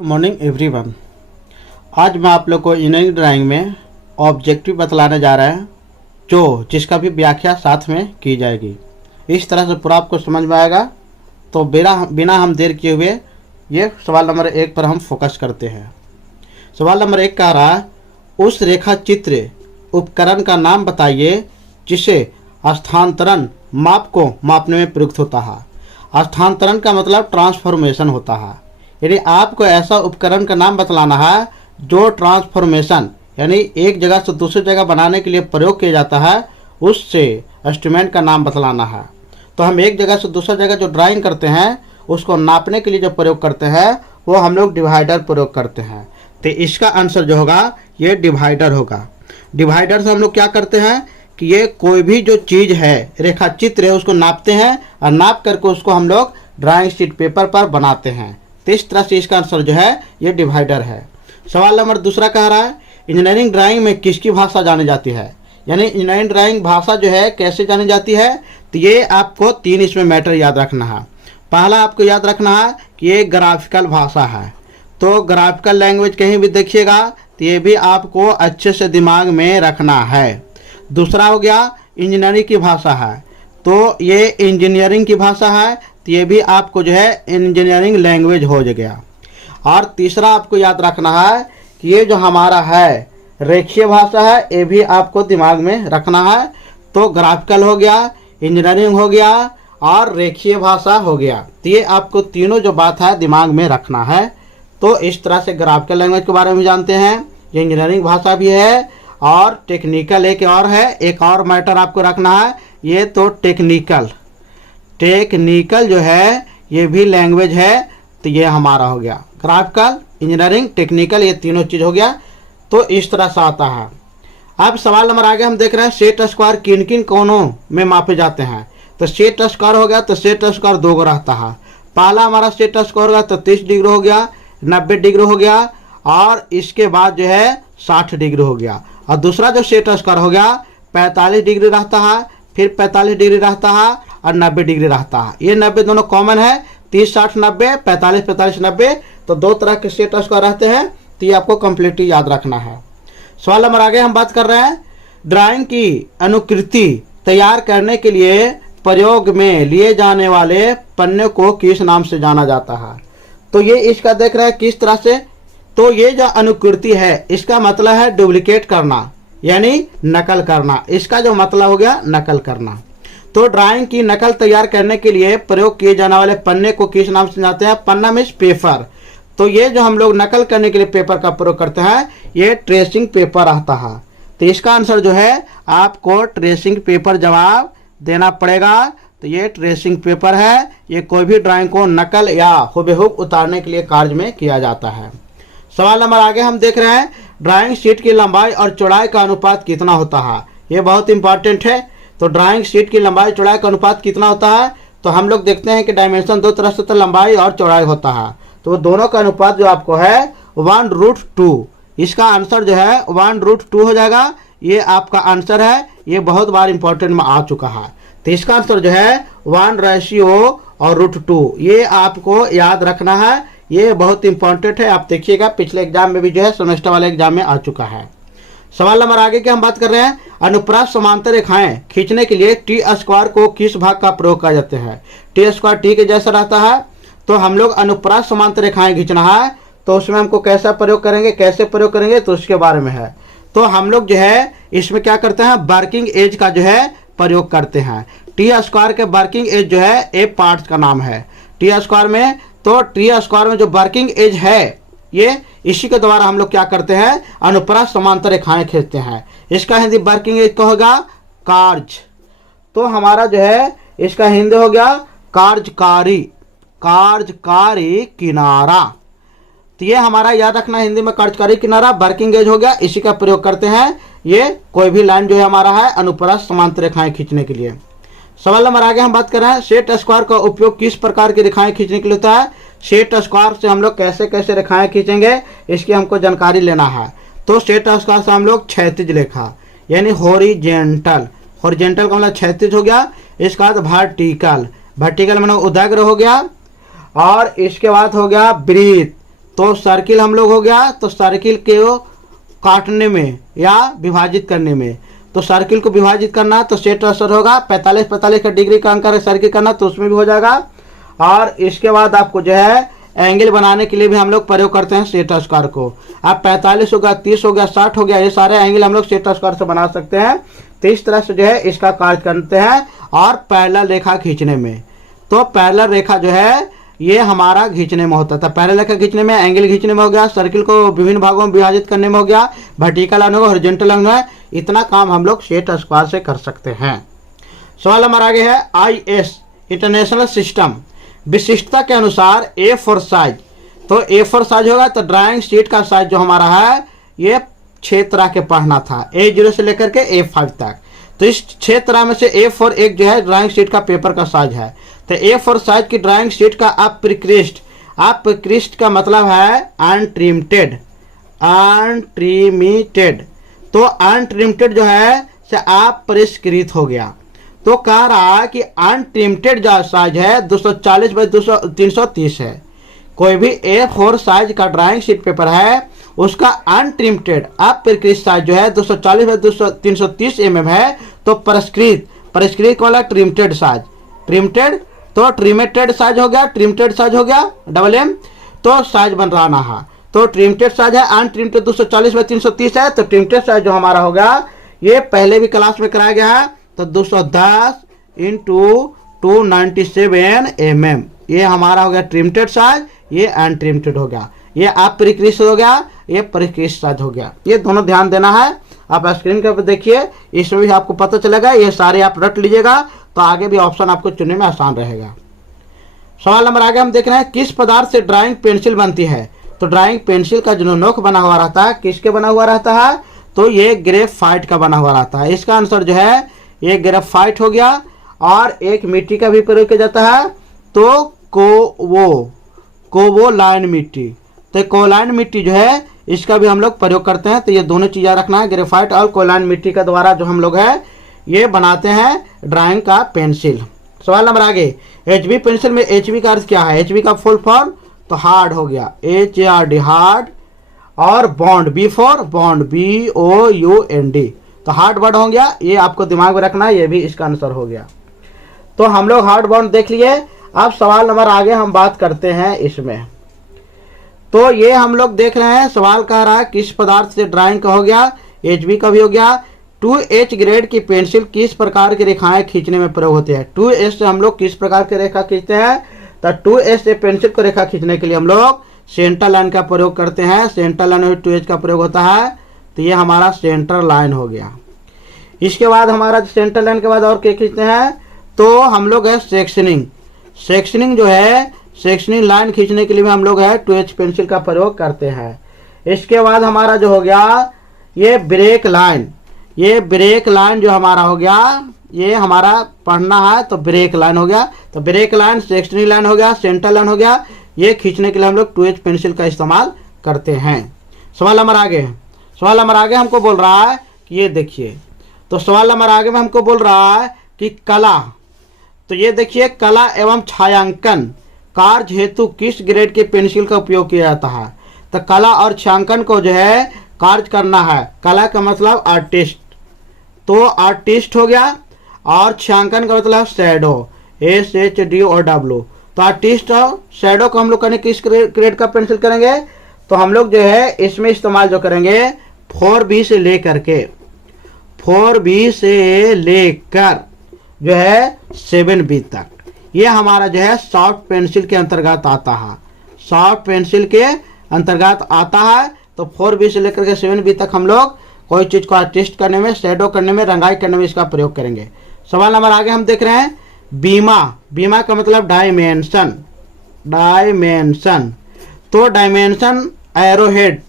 Good morning everyone. आज मैं आप लोग को इंजीनियरिंग ड्राइंग में ऑब्जेक्टिव बतलाने जा रहा है जिसका भी व्याख्या साथ में की जाएगी। इस तरह से पूरा आपको समझ में आएगा। तो बिना हम देर किए हुए ये सवाल नंबर 1 पर हम फोकस करते हैं। सवाल नंबर 1 कह रहा है, उस रेखा चित्र उपकरण का नाम बताइए जिसे स्थानांतरण माप को मापने में प्रयुक्त होता है। स्थानांतरण का मतलब ट्रांसफॉर्मेशन होता है, यानी आपको ऐसा उपकरण का नाम बतलाना है जो ट्रांसफॉर्मेशन यानी एक जगह से दूसरी जगह बनाने के लिए प्रयोग किया जाता है, उससे इंस्ट्रूमेंट का नाम बतलाना है। तो हम एक जगह से दूसरी जगह जो ड्राइंग करते हैं उसको नापने के लिए जो प्रयोग करते हैं वो हम लोग डिवाइडर प्रयोग करते हैं। तो इसका आंसर जो होगा ये डिवाइडर होगा। डिवाइडर से हम लोग क्या करते हैं कि ये कोई भी जो चीज़ है, रेखा चित्र है, उसको नापते हैं और नाप करके उसको हम लोग ड्राइंग शीट पेपर पर बनाते हैं। तो इस तरह से इसका आंसर जो है ये डिवाइडर है। सवाल नंबर 2 कह रहा है, इंजीनियरिंग ड्राइंग में किसकी भाषा जानी जाती है, यानी इंजीनियरिंग ड्राइंग भाषा जो है कैसे जानी जाती है। तो ये आपको 3 इसमें मैटर याद रखना है। पहला आपको याद रखना है कि ये ग्राफिकल भाषा है। तो ग्राफिकल लैंग्वेज कहीं भी देखिएगा तो ये भी आपको अच्छे से दिमाग में रखना है। दूसरा हो गया इंजीनियरिंग की भाषा है, तो ये इंजीनियरिंग की भाषा है, तो ये भी आपको जो है इंजीनियरिंग लैंग्वेज हो गया। और तीसरा आपको याद रखना है कि ये जो हमारा है रेखीय भाषा है, ये भी आपको दिमाग में रखना है। तो ग्राफिकल हो गया, इंजीनियरिंग हो गया और रेखीय भाषा हो गया। तो ये आपको तीनों जो बात है दिमाग में रखना है। तो इस तरह से ग्राफिकल लैंग्वेज के बारे में जानते हैं, ये इंजीनियरिंग भाषा भी है और टेक्निकल एक और है। एक और मैटर आपको रखना है, ये तो टेक्निकल जो है ये भी लैंग्वेज है। तो ये हमारा हो गया ग्राफिकल, इंजीनियरिंग, टेक्निकल, ये तीनों चीज़ हो गया। तो इस तरह से आता है। अब सवाल नंबर आगे हम देख रहे हैं, सेट स्क्वायर किन किन कोणों में मापे जाते हैं। तो सेट स्क्वायर हो गया, तो सेट स्क्वायर 2 को रहता है। पहला हमारा सेट स्क्वायर हो गया तो 30 डिग्री हो गया, 90 डिग्री हो गया और इसके बाद जो है 60 डिग्री हो गया। और दूसरा जो सेट स्क्वायर हो गया 45 डिग्री रहता है, फिर 45 डिग्री रहता है और 90 डिग्री रहता है। ये 90 दोनों कॉमन है, 30 60 90, 45 45 90। तो 2 तरह के सेट स्क्वायर रहते हैं। तो ये आपको कंप्लीटली याद रखना है। सवाल नंबर आगे हम बात कर रहे हैं, ड्राइंग की अनुकृति तैयार करने के लिए प्रयोग में लिए जाने वाले पन्ने को किस नाम से जाना जाता है। तो ये इसका देख रहे हैं किस तरह से। तो ये जो अनुकृति है इसका मतलब है डुप्लीकेट करना, यानी नकल करना। इसका जो मतलब हो गया नकल करना। तो ड्राइंग की नकल तैयार करने के लिए प्रयोग किए जाने वाले पन्ने को किस नाम से जाते हैं। पन्ना मीन्स पेपर। तो ये जो हम लोग नकल करने के लिए पेपर का प्रयोग करते हैं ये ट्रेसिंग पेपर आता है। तो इसका आंसर जो है आपको ट्रेसिंग पेपर जवाब देना पड़ेगा। तो ये ट्रेसिंग पेपर है, ये कोई भी ड्राइंग को नकल या हुबहू उतारने के लिए कार्य में किया जाता है। सवाल नंबर आगे हम देख रहे हैं, ड्राइंग शीट की लंबाई और चौड़ाई का अनुपात कितना होता है। ये बहुत इंपॉर्टेंट है। तो ड्राइंग शीट की लंबाई चौड़ाई का अनुपात कितना होता है। तो हम लोग देखते हैं कि डायमेंशन 2 तरह से तो लंबाई और चौड़ाई होता है। तो दोनों का अनुपात जो आपको है 1/2। इसका आंसर जो है 1/2 हो जाएगा। ये आपका आंसर है, ये बहुत बार इंपॉर्टेंट में आ चुका है। तो इसका आंसर जो है 1:2 ये आपको याद रखना है। ये बहुत इंपॉर्टेंट है, आप देखिएगा पिछले एग्जाम में भी जो है सेमेस्टर वाले एग्जाम में आ चुका है। सवाल नंबर आगे के हम बात कर रहे हैं, अनुप्रस्थ समांतर रेखाएं खींचने के लिए टी स्क्वायर को किस भाग का प्रयोग कर जाते हैं। टी स्क्वायर टी के जैसा रहता है। तो हम लोग अनुप्रस्थ समांतर रेखाएं खींचना है तो उसमें हमको कैसा प्रयोग करेंगे, कैसे प्रयोग करेंगे, तो उसके बारे में है। तो हम लोग जो है इसमें क्या करते हैं, वर्किंग एज का जो है प्रयोग करते हैं। टी स्क्वायर के वर्किंग एज जो है ए पार्ट का नाम है टी स्क्वायर में। तो टी स्क्वायर में जो वर्किंग एज है ये इसी के द्वारा हम लोग क्या करते हैं, अनुप्रस्थ समांतर रेखाएं खींचते हैं। इसका हिंदी वर्किंग एज का होगा कार्य। तो हमारा जो है इसका हिंदी हो गया कार्यकारी किनारा। तो ये हमारा याद रखना, हिंदी में कार्यकारी किनारा, वर्किंग एज हो गया, इसी का प्रयोग करते हैं। ये कोई भी लाइन जो है हमारा है अनुप्रस्थ समांतर रेखाएं खींचने के लिए। सवाल नंबर आगे हम बात कर रहे हैं, सेट स्क्वायर का उपयोग किस प्रकार की रेखाएं खींचने के लिए होता है। सेट स्क्वायर से हम लोग कैसे कैसे रेखाएं खींचेंगे इसकी हमको जानकारी लेना है। तो सेट स्क्वायर से हम लोग क्षैतिज रेखा यानी हॉरिजेंटल का मतलब क्षैतिज हो गया। इसके बाद वर्टिकल मतलब उदग्र हो गया। और इसके बाद हो गया वृत्त, तो सर्किल हम लोग हो गया, तो सर्किल को काटने में या विभाजित करने में, तो सर्किल को विभाजित करना तो सेट स्क्वायर होगा 45 45 का डिग्री का अंकर सर्किल करना तो उसमें भी हो जाएगा। और इसके बाद आपको जो है एंगल बनाने के लिए भी हम लोग प्रयोग करते हैं सेट स्क्वायर को। अब 45 हो गया, 30 हो गया, 60 हो गया, ये सारे एंगल हम लोग सेट स्क्वायर से बना सकते हैं। तो इस तरह से जो है इसका कार्य करते हैं। और पैरेलल रेखा खींचने में, तो पैरेलल रेखा जो है ये हमारा खींचने में होता था। पैरेलल रेखा खींचने में, एंगल खींचने में हो गया, सर्किल को विभिन्न भागों में विभाजित करने में हो गया, वर्टिकल लाइन होगा, हॉरिजॉन्टल लाइन है, इतना काम हम लोग सेट स्क्वायर से कर सकते हैं। सवाल हमारा आगे है IS इंटरनेशनल सिस्टम विशिष्टता के अनुसार A4 साइज। तो A4 साइज होगा तो ड्राइंग शीट का साइज जो हमारा है ये 6 तरह के पढ़ना था, A0 से लेकर के A5 तक। तो इस 6 तरह में से A4 एक जो है ड्राइंग शीट का पेपर का साइज है। तो A4 साइज की ड्राइंग शीट का अपरिकृष्ट का मतलब है अनट्रिमेटेड, अनट्रिमेटेड। तो अनट्रिमेटेड जो है से अपरिष्कृत हो गया। तो कह रहा है कि अनट्रिमेटेड जो साइज है 240 बाई 330 है। कोई भी A4 साइज का ड्राइंग शीट पेपर है उसका अनट्रिमेटेड अपरिकृष्ट साइज जो है 240 बाई 330 mm है। तो परिष्कृत वाला ट्रिमेटेड साइज, ट्रिमेटेड तो ट्रिमेटेड साइज हो गया, ट्रिमेटेड साइज हो गया डबल M। तो साइज बन रहा ना है, तो ट्रिमेटेड साइज है, अनट्रिमेटेड 240 बाई 330 है। तो ट्रिमेटेड साइज जो हमारा होगा ये पहले भी क्लास में कराया गया है, तो 210 × 297 mm ये हमारा हो गया ट्रिमेटेड साइज, ये अनट्रिमेटेड हो गया, ये अपरिकृष्ट हो गया, ये परिकृष्ट साइज हो गया। ये दोनों ध्यान देना है। आप स्क्रीन के ऊपर देखिए, इसमें भी आपको पता चलेगा, ये सारे आप रट लीजिएगा तो आगे भी ऑप्शन आपको चुनने में आसान रहेगा। सवाल नंबर आगे हम देख रहे हैं, किस पदार्थ से ड्राइंग पेंसिल बनती है। तो ड्राइंग पेंसिल का जो नोक बना हुआ रहता है किसके बना हुआ रहता है, तो ये ग्रेफाइट का बना हुआ रहता है। इसका आंसर जो है ये ग्रेफाइट हो गया। और एक मिट्टी का भी प्रयोग किया जाता है, तो कोवोलाइन मिट्टी, तो कोवोलाइन मिट्टी जो है इसका भी हम लोग प्रयोग करते हैं। तो ये दोनों चीज़ें रखना है, ग्रेफाइट और कोवोलाइन मिट्टी का द्वारा जो हम लोग है ये बनाते हैं ड्राइंग का पेंसिल। सवाल नंबर आगे, HB पेंसिल में HB का अर्थ क्या है। HB का फुल फॉर्म तो हार्ड हो गया, HARD हार्ड, और बॉन्ड B4 बॉन्ड BOUND, तो हार्ड बॉन्ड हो गया। ये आपको दिमाग में रखना है, ये भी इसका आंसर हो गया। तो हम लोग हार्ड बॉन्ड देख लिए। अब सवाल नंबर आगे हम बात करते हैं इसमें। तो ये हम लोग देख रहे हैं, सवाल कह रहा है किस पदार्थ से ड्राइंग का हो गया, HB का भी हो गया। 2H ग्रेड की पेंसिल किस प्रकार की रेखाएं खींचने में प्रयोग होते हैं। 2H से हम लोग किस प्रकार की रेखा खींचते हैं, तो 2H से पेंसिल को रेखा खींचने के लिए हम लोग सेंटर लाइन का प्रयोग करते हैं। सेंटर लाइन में 2H का प्रयोग होता है, तो ये हमारा सेंटर लाइन हो गया। इसके बाद हमारा सेंटर लाइन के बाद और क्या खींचते हैं, तो हम लोग है सेक्शनिंग। सेक्शनिंग जो है, सेक्शनिंग लाइन खींचने के लिए भी हम लोग है 2H पेंसिल का प्रयोग करते हैं। इसके बाद हमारा जो हो गया ये ब्रेक लाइन, ये ब्रेक लाइन जो हमारा हो गया, ये हमारा पढ़ना है तो ब्रेक लाइन हो गया। तो ब्रेक लाइन, सेक्शनिंग लाइन हो गया, सेंटर लाइन हो गया, ये खींचने के लिए हम लोग 2H पेंसिल का इस्तेमाल करते हैं। सवाल नंबर आगे, सवाल नंबर आगे हमको बोल रहा है कि ये देखिए, तो सवाल नंबर आगे में हमको बोल रहा है कि कला, तो ये देखिए कला एवं छायांकन कार्य हेतु किस ग्रेड के पेंसिल का उपयोग किया जाता है। तो कला और छायांकन को जो है कार्य करना है, कला का मतलब आर्टिस्ट, तो आर्टिस्ट हो गया, और छायांकन का मतलब शैडो, SHDOW। तो आर्टिस्ट और शैडो को हम लोग करने किस ग्रेड का पेंसिल करेंगे, तो हम लोग जो है इसमें इस्तेमाल जो करेंगे 4B से लेकर के 4B से लेकर जो है 7B तक, ये हमारा जो है सॉफ्ट पेंसिल के अंतर्गत आता है, सॉफ्ट पेंसिल के अंतर्गत आता है। तो 4B से लेकर के 7B तक हम लोग कोई चीज़ को आर्टिस्ट करने में, शैडो करने में, रंगाई करने में इसका प्रयोग करेंगे। सवाल नंबर आगे हम देख रहे हैं, बीमा, बीमा का मतलब डायमेंशन, डायमेंशन, तो डायमेंशन एरोहेड,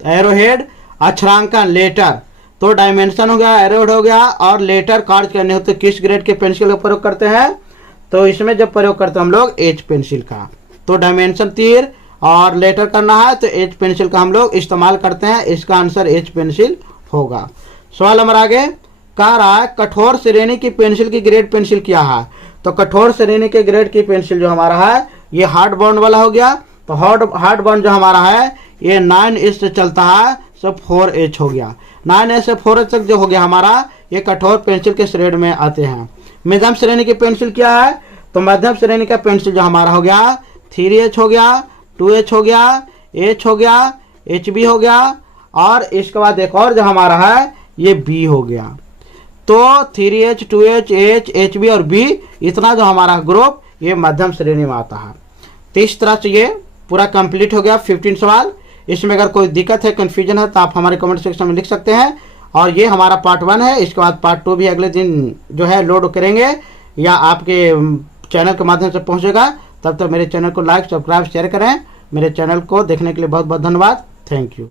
एरोहेड अक्षरांकन लेटर, तो डायमेंशन हो गया, एरोहेड हो गया, और लेटर कार्य करने होते किस ग्रेड के पेंसिल का प्रयोग करते हैं, तो इसमें जब प्रयोग करते हैं हम लोग H पेंसिल का। तो डायमेंशन तीर और लेटर करना है तो H पेंसिल का हम लोग इस्तेमाल करते हैं, इसका आंसर H पेंसिल होगा। सवाल नंबर आगे कह रहा है कठोर श्रेणी की पेंसिल की ग्रेड पेंसिल क्या है। तो कठोर श्रेणी के ग्रेड की पेंसिल जो हमारा है ये हार्ड बॉन्ड वाला हो गया, तो हार्ड बॉन्ड जो हमारा है ये 9H से चलता है, सब 4H हो गया। 9H से 4H तक जो हो गया हमारा, ये कठोर पेंसिल के श्रेणी में आते हैं। मध्यम श्रेणी की पेंसिल क्या है, तो मध्यम श्रेणी का पेंसिल जो हमारा हो गया 3H हो गया, 2H हो गया, H हो गया, HB हो गया, और इसके बाद एक और जो हमारा है ये B हो गया। तो 3H, 2H, H, HB और B, इतना जो हमारा ग्रुप ये मध्यम श्रेणी में आता है। तो इस तरह से ये पूरा कंप्लीट हो गया 15 सवाल। इसमें अगर कोई दिक्कत है, कन्फ्यूजन है, तो आप हमारे कमेंट सेक्शन में लिख सकते हैं। और ये हमारा पार्ट 1 है, इसके बाद पार्ट 2 भी अगले दिन जो है लोड करेंगे या आपके चैनल के माध्यम से पहुंचेगा। तब तक मेरे चैनल को लाइक, सब्सक्राइब, शेयर करें। मेरे चैनल को देखने के लिए बहुत बहुत धन्यवाद। Thank you.